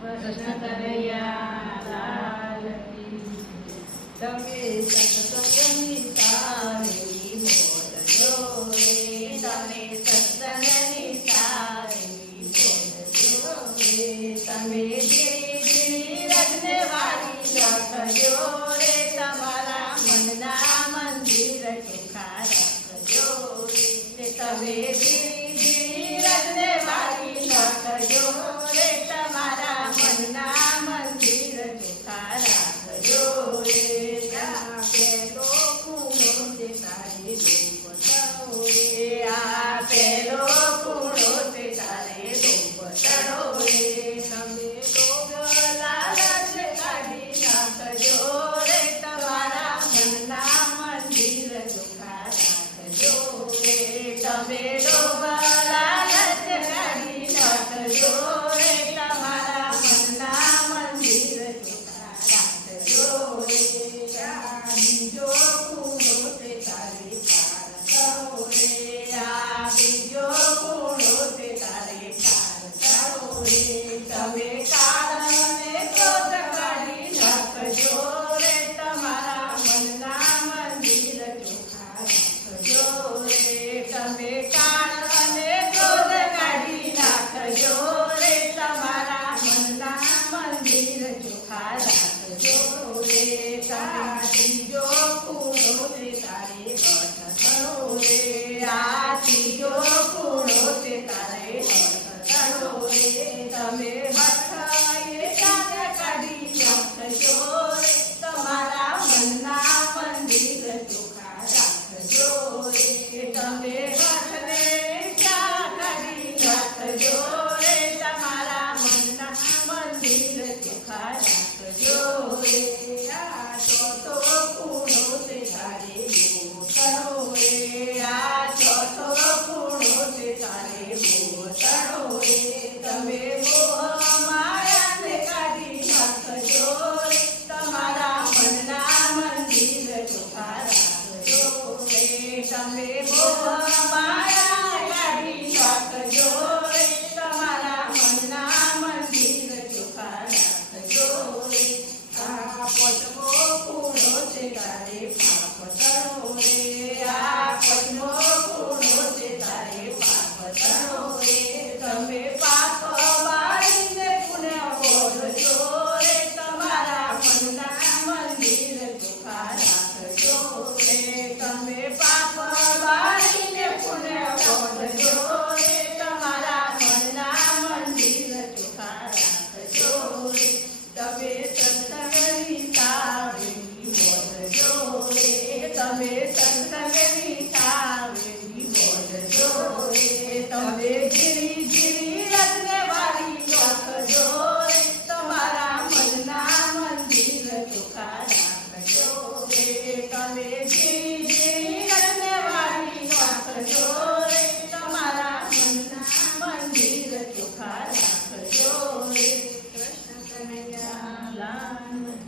કૃષ્ણ કનૈયા લાલ કી જય. તમે સત્સંગની સારી બોલજો રે, તમે સત્સંગની સારી બોલજો રે, તમે ધીરી રજને વાળી રાખજો રે, તમારા મનના મંદિર ચોખ્ખા રાખજો રે, તમે ધીરી રજને વાળી રાખજો રે, તમારા મનના મંદિર ચોખ્ખા રાખજો રે. આ પેલો ખૂણો તે તારે ડૂબતરો રે, આ પેલો ખૂણો તે તારે ડૂબતરો રે, તમે ડોગલા રજ કાઢી નાખજો રે, તમારા મનના મંદિર ચોખ્ખા રાખજો રે, તમે ડોગલા રજ કાઢી નાખજો રે, તમારા મનના મંદિર ચોખ્ખા રાખજો રે. આ બીજો ખૂણો તે તારે પારતો રે, આ બીજો ખૂણો તે તારે પારતો રે, તમે કાળને ક્રોધ કાઢી નાખજો રે, તમારા મનના મંદિર ચોખ્ખા રાખજો રે, તમે કાળને ક્રોધ કાઢી નાખજો રે, તમારા મનના મંદિર ચોખ્ખા રાખજો રે. તમે ત્રીજો